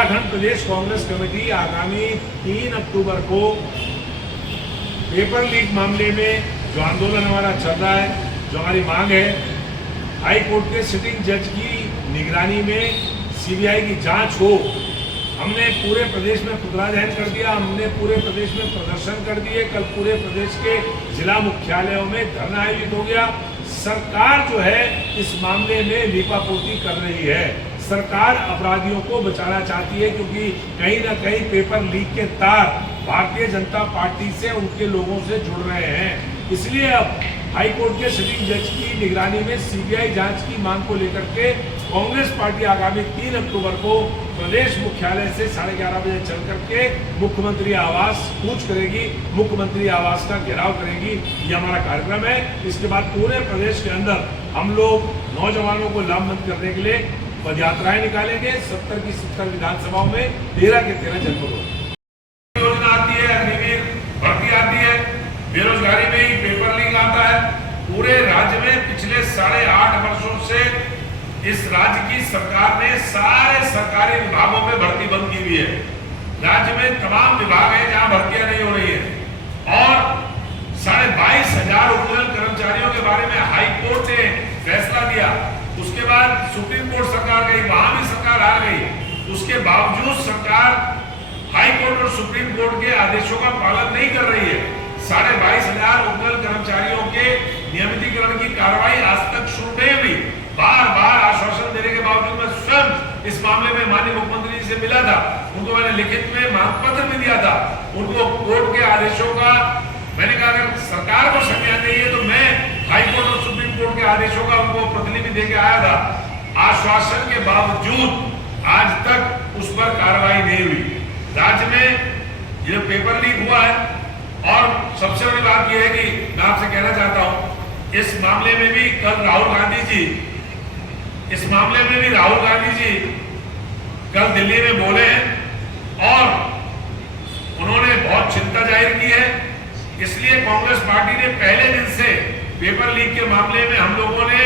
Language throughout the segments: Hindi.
उत्तराखंड प्रदेश कांग्रेस कमेटी आगामी 3 अक्टूबर को पेपर लीक मामले में जो आंदोलन हमारा चल रहा है, जो हमारी मांग है, हाई कोर्ट के सिटिंग जज की निगरानी में सीबीआई की जांच हो। हमने पूरे प्रदेश में पुतला दहन कर दिया, हमने पूरे प्रदेश में प्रदर्शन कर दिए। कल पूरे प्रदेश के जिला मुख्यालयों में धरना आयोजित हो गया। सरकार जो है इस मामले में लीपापोती कर रही है। सरकार अपराधियों को बचाना चाहती है, क्योंकि कहीं ना कहीं पेपर लीक के तार भारतीय जनता पार्टी से, उनके लोगों से जुड़ रहे हैं। इसलिए अब हाई कोर्ट के सिटिंग जज की निगरानी में सीबीआई जांच की मांग को लेकर के कांग्रेस पार्टी आगामी 3 अक्टूबर को प्रदेश मुख्यालय से 11:30 बजे चल करके मुख्यमंत्री आवास कूच करेगी, मुख्यमंत्री आवास का घेराव करेगी। ये हमारा कार्यक्रम है। इसके बाद पूरे प्रदेश के अंदर हम लोग नौजवानों को लामबंद करने के लिए पदयात्राएं निकालेंगे। 70 की 70 विधानसभाओं में 13 के 13 जनपदों योजना आती है, अग्निवीर भर्ती आती है, बेरोजगारी में ही पेपर लीक आता है। पूरे राज्य में पिछले 8.5 वर्षों से इस राज्य की सरकार ने सारे सरकारी विभागों में भर्ती बंद की हुई है। राज्य में तमाम विभाग हैं जहां भर्तियां नहीं हो रही है और 22,500 उपनल कर्मचारियों के बारे में हाई कोर्ट ने फैसला दिया। उसके बाद सुप्रीम कोर्ट सरकार गई, वहां भी सरकार हार गई। उसके बावजूद सरकार हाई कोर्ट और सुप्रीम कोर्ट के आदेशों का पालन नहीं कर रही है। 22,500 उपनल कर्मचारियों के नियमितीकरण की कार्रवाई आज तक शुरू नहीं हुई। बार बार आश्वासन देने के बावजूद मैं स्वयं इस मामले में माननीय मुख्यमंत्री जी से मिला था, उनको मैंने लिखित में मांग पत्र भी दिया था। उनको कोर्ट के आदेशों का मैंने कहा अगर सरकार को संज्ञान नहीं है तो मैं हाई कोर्ट और सुप्रीम कोर्ट के आदेशों का उनको प्रतिलिपि देके आया था। आश्वासन के बावजूद आज तक उस पर कार्रवाई नहीं हुई। राज्य में ये पेपर लीक हुआ है और सबसे बड़ी बात यह है कि मैं आपसे कहना चाहता हूं, इस मामले में भी कल राहुल गांधी जी कल दिल्ली में बोले हैं और उन्होंने बहुत चिंता जाहिर की है। इसलिए कांग्रेस पार्टी ने पहले दिन से पेपर लीक के मामले में हम लोगों ने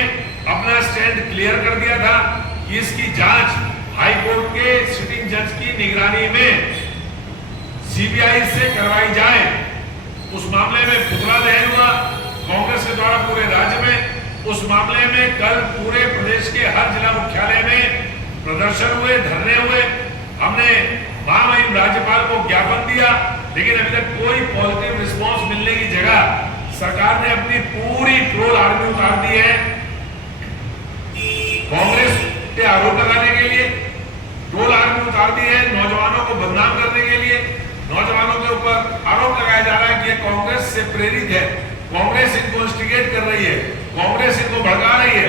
अपना स्टैंड क्लियर कर दिया था कि इसकी जांच हाई कोर्ट के सिटिंग जज की निगरानी में सीबीआई से करवाई जाए। उस मामले में पुतला दहन हुआ कांग्रेस के द्वारा पूरे राज्य में। उस मामले में कल पूरे प्रदेश के हर जिला मुख्यालय में प्रदर्शन हुए, धरने हुए। हमने महामहिम राज्यपाल को ज्ञापन दिया, लेकिन अभी तक कोई पॉजिटिव रिस्पांस मिलने की जगह सरकार ने अपनी पूरी ट्रोल आर्मी उतार दी है कांग्रेस पे आरोप लगाने के लिए। ट्रोल आर्मी उतार दी है नौजवानों को बदनाम करने के लिए। नौजवानों के ऊपर आरोप लगाया जा रहा है कि ये कांग्रेस से प्रेरित है, कांग्रेस इनको इंस्टिगेट कर रही है, कांग्रेस इनको भड़का रही है।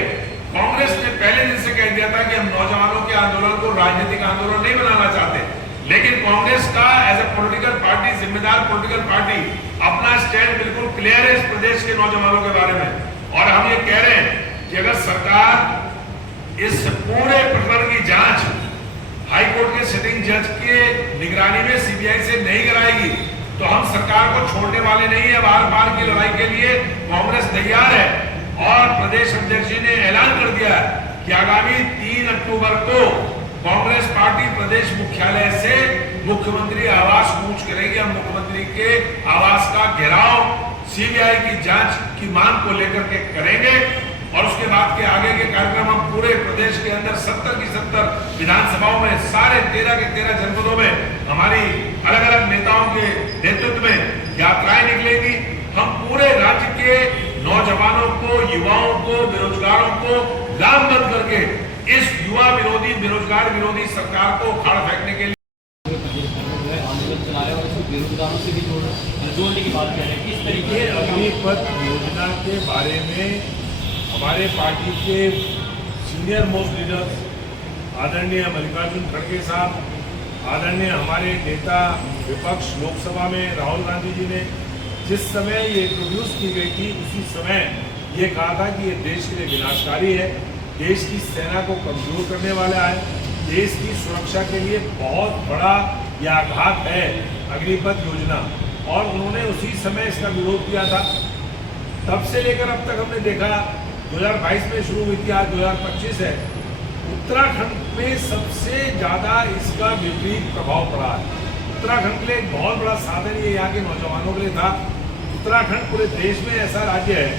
कांग्रेस ने पहले दिन से कह दिया था कि हम नौजवानों के आंदोलन को राजनीतिक आंदोलन नहीं बनाना चाहते, लेकिन कांग्रेस का एज ए पॉलिटिकल पार्टी, जिम्मेदार पॉलिटिकल पार्टी, अपना स्टैंड बिल्कुल क्लियर है इस प्रदेश के नौजवानों के बारे में। और हम ये कह रहे हैं कि अगर सरकार इस पूरे प्रकरण की जांच हाई कोर्ट के सिटिंग जज के निगरानी में सीबीआई से नहीं कराएगी तो हम सरकार को छोड़ने वाले नहीं है। बार बार की लड़ाई के लिए कांग्रेस तैयार है और प्रदेश अध्यक्ष जी ने ऐलान कर दिया कि आगामी 3 अक्टूबर को कांग्रेस पार्टी प्रदेश मुख्यालय से मुख्यमंत्री आवास कूच करेगी। हम मुख्यमंत्री के आवास का घेराव सीबीआई की जांच की मांग को लेकर के करेंगे और उसके बाद के आगे के कार्यक्रम हम पूरे प्रदेश के अंदर 70 की 70 विधानसभाओं में, सारे 13 के 13 जनपदों में हमारी अलग अलग नेताओं के नेतृत्व में यात्राएं निकलेंगी। हम पूरे राज्य के नौजवानों को, युवाओं को, बेरोजगारों को लामबंद करके इस युवा विरोधी, बेरोजगार विरोधी सरकार को उखाड़ फेंकने के लिए बेरोजगारों से भी जोड़ने की बात कर रहे हैं। किस तरीके अग्निपथ योजना के बारे में हमारे पार्टी के सीनियर मोस्ट लीडर्स आदरणीय मल्लिकार्जुन खड़गे साहब, आदरणीय हमारे नेता विपक्ष लोकसभा में राहुल गांधी जी ने जिस समय ये इंट्रोड्यूस की गई थी उसी समय ये कहा था कि ये देश के लिए विनाशकारी है, देश की सेना को कमजोर करने वाला है, देश की सुरक्षा के लिए बहुत बड़ा यह आघात है अग्निपथ योजना। और उन्होंने उसी समय इसका विरोध किया था। तब से लेकर अब तक हमने देखा 2022 में शुरू हुई थी, आज 2025 है। उत्तराखंड में सबसे ज्यादा इसका विपरीत प्रभाव पड़ा है। उत्तराखंड के लिए एक बहुत बड़ा साधन ये यहाँ के नौजवानों के लिए था। उत्तराखंड पूरे देश में ऐसा राज्य है,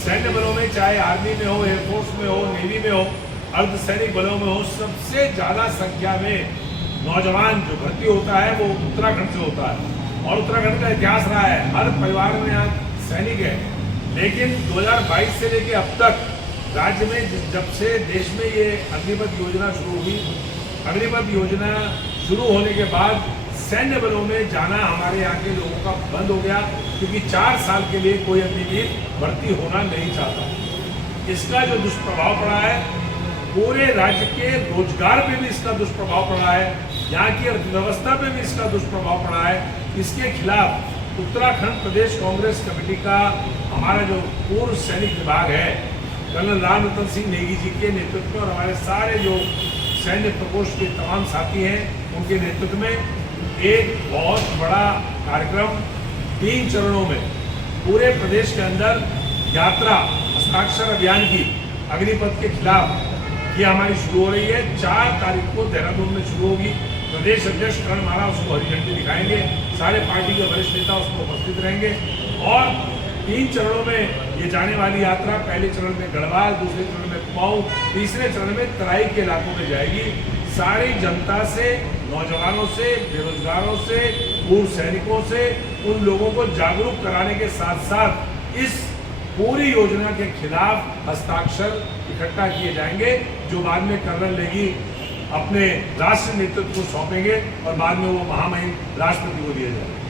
सैन्य बलों में चाहे आर्मी में हो, एयरफोर्स में हो, नेवी में हो, अर्धसैनिक बलों में हो, सबसे ज्यादा संख्या में नौजवान जो भर्ती होता है वो उत्तराखंड से होता है। और उत्तराखंड का इतिहास रहा है, हर परिवार में यहाँ सैनिक है। लेकिन 2022 से लेकर अब तक राज्य में जब से देश में ये अग्निपथ योजना शुरू हुई, अग्निपथ योजना शुरू होने के बाद सैन्य बलों में जाना हमारे यहाँ के लोगों का बंद हो गया, क्योंकि 4 साल के लिए कोई अग्निवीर भर्ती होना नहीं चाहता। इसका जो दुष्प्रभाव पड़ा है पूरे राज्य के रोजगार पे भी इसका दुष्प्रभाव पड़ा है, यहाँ की अर्थव्यवस्था पे भी इसका दुष्प्रभाव पड़ा है। इसके खिलाफ उत्तराखंड प्रदेश कांग्रेस कमेटी का हमारा जो पूर्व सैनिक विभाग है, कर्नल राम रतन सिंह नेगी जी के नेतृत्व में और हमारे सारे जो सैन्य प्रकोष्ठ के तमाम साथी हैं उनके नेतृत्व में एक बहुत बड़ा कार्यक्रम 3 चरणों में पूरे प्रदेश के अंदर यात्रा हस्ताक्षर अभियान की अग्निपथ के खिलाफ ये हमारी शुरू हो रही है। 4 तारीख को देहरादून में शुरू होगी। प्रदेश अध्यक्ष करण माला उसको हरी झंडी दिखाएंगे, सारे पार्टी के वरिष्ठ नेता उसमें उपस्थित रहेंगे और 3 चरणों में ये जाने वाली यात्रा पहले चरण में गढ़वाल, दूसरे चरण में कुमाऊं, तीसरे चरण में तराई के इलाकों में जाएगी। सारी जनता से, नौजवानों से, बेरोजगारों से, पूर्व सैनिकों से, उन लोगों को जागरूक कराने के साथ साथ इस पूरी योजना के खिलाफ हस्ताक्षर इकट्ठा किए जाएंगे, जो बाद में कर्नल नेगी अपने राष्ट्रीय नेतृत्व को सौंपेंगे और बाद में वो महामहिम राष्ट्रपति को दिए जाएंगे।